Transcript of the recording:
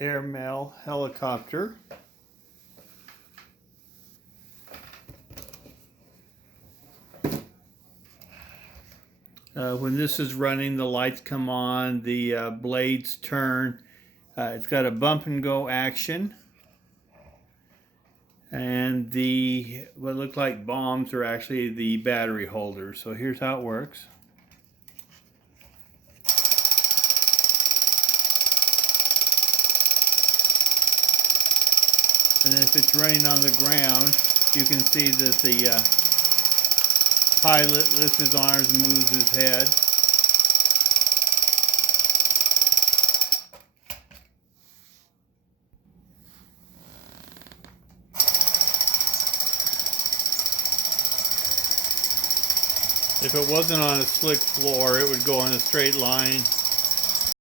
airmail helicopter. When this is running, the lights come on, the blades turn. It's got a bump and go action. And the what look like bombs are actually the battery holders. So here's how it works. And if it's running on the ground, you can see that the pilot lifts his arms and moves his head. If it wasn't on a slick floor, it would go on a straight line